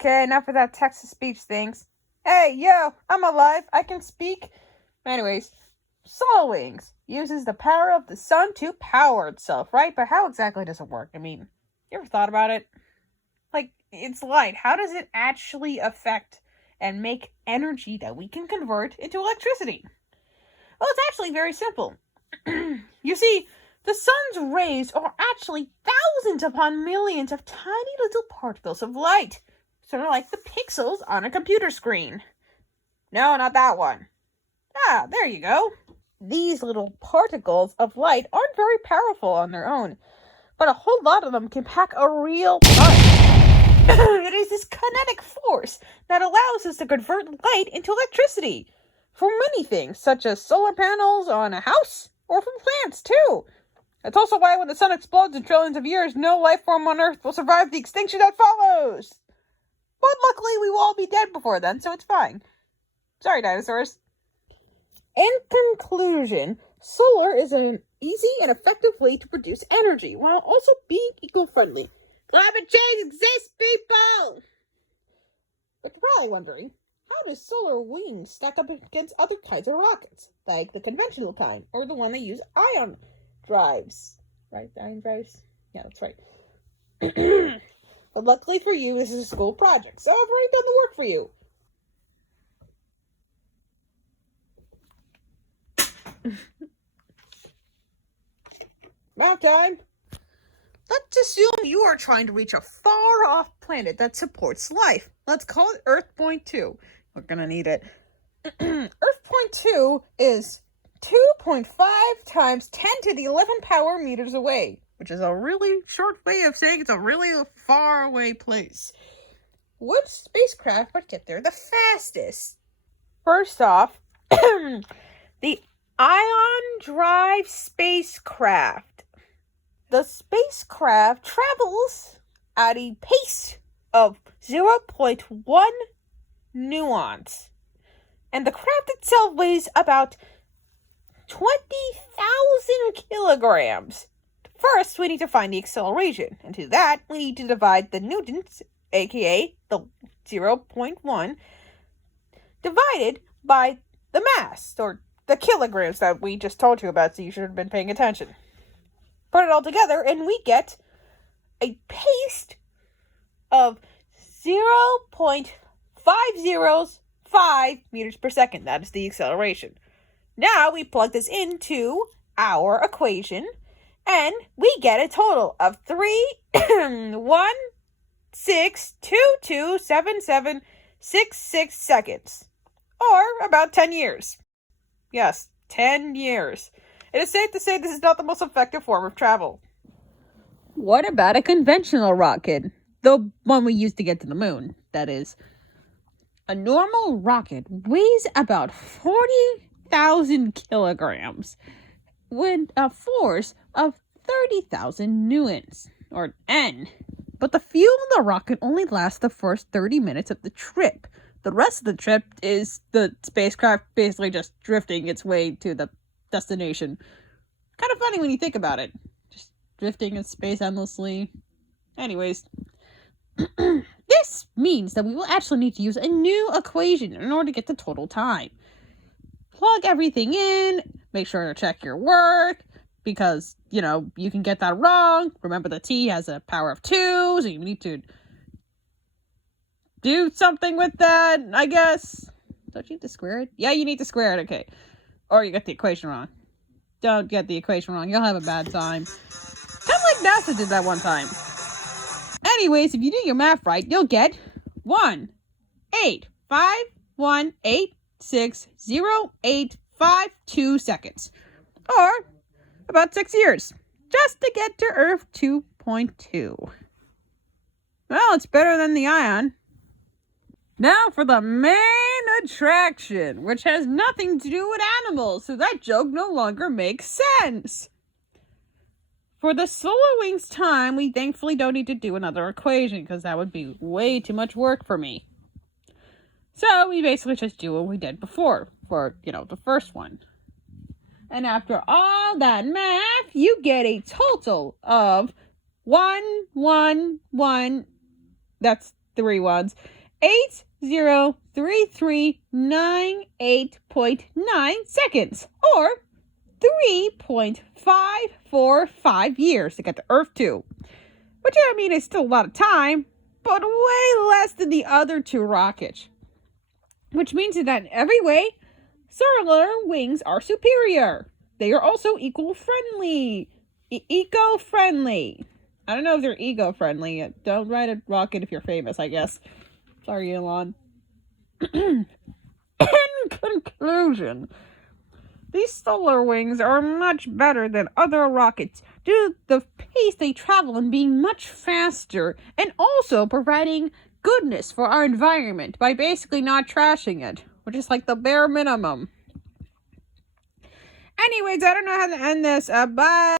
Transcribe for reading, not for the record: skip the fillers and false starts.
Okay, enough of that text-to-speech things. Hey, yo, I'm alive. I can speak. Anyways, solar wings uses the power of the sun to power itself, right? But how exactly does it work? I mean, you ever thought about it? Like, it's light. How does it actually affect and make energy that we can convert into electricity? Well, it's actually very simple. You see, the sun's rays are actually thousands upon millions of tiny little particles of light, sort of like the pixels on a computer screen. No, not that one. Ah, there you go. These little particles of light aren't very powerful on their own, but a whole lot of them can pack a real punch. It is this kinetic force that allows us to convert light into electricity for many things, such as solar panels on a house or from plants, too. That's also why when the sun explodes in trillions of years, no life form on Earth will survive the extinction that follows. But luckily, we will all be dead before then, so it's fine. Sorry, dinosaurs. In conclusion, solar is an easy and effective way to produce energy, while also being eco-friendly. Climate change exists, people! But you're probably wondering, how does solar wings stack up against other kinds of rockets, like the conventional kind, or the one that use ion drives? Right, the ion drives? Yeah, that's right. But luckily for you, this is a school project, so I've already done the work for you. About time. Let's assume you are trying to reach a far-off planet that supports life. Let's call it Earth Point 2. We're gonna need it. Earth Point 2 is 2.5 times 10 to the 11 power meters away, which is a really short way of saying it's a really far away place. Which spacecraft would get there the fastest? First off, the ion drive spacecraft. The spacecraft travels at a pace of 0.1 nuance. And the craft itself weighs about 20,000 kilograms. First, we need to find the acceleration. And to that, we need to divide the newtons, aka the 0.1, divided by the mass, or the kilograms that we just told you about, so you should have been paying attention. Put it all together, and we get a pace of 0.505 meters per second. That is the acceleration. Now we plug this into our equation, and we get a total of 3.16227766 seconds, or about 10 years. Yes, 10 years. It is safe to say this is not the most effective form of travel. What about a conventional rocket? The one we used to get to the moon, that is. A normal rocket weighs about 40,000 kilograms with a force of 30,000 newtons, or N. But the fuel in the rocket only lasts the first 30 minutes of the trip. The rest of the trip is the spacecraft basically just drifting its way to the destination. Kind of funny when you think about it. Just drifting in space endlessly. Anyways. This means that we will actually need to use a new equation in order to get the total time. Plug everything in. Make sure to check your work. Because, you can get that wrong. Remember the T has a power of 2. So you need to do something with that, I guess. Don't you need to square it? Yeah, you need to square it. Okay. Or you get the equation wrong. Don't get the equation wrong. You'll have a bad time. Kind of like NASA did that one time. Anyways, if you do your math right, you'll get 1.851860852 seconds. Or about 6 years. Just to get to Earth 2.2. Well, it's better than the ion. Now for the main attraction, which has nothing to do with animals, so that joke no longer makes sense. For the solar wings time, we thankfully don't need to do another equation, because that would be way too much work for me. So we basically just do what we did before, for, the first one. And after all that math, you get a total of 111. That's three ones. 803398.9 seconds, or 3.545 years to get to Earth 2. Which, I mean, is still a lot of time, but way less than the other two rockets. Which means that in every way, Solar Wings are superior. They are also eco-friendly. Eco-friendly. I don't know if they're ego-friendly. Don't ride a rocket if you're famous, I guess. Sorry, Elon. In conclusion, these Solar Wings are much better than other rockets due to the pace they travel and being much faster, and also providing goodness for our environment by basically not trashing it, which is like the bare minimum. Anyways, I don't know how to end this. Bye.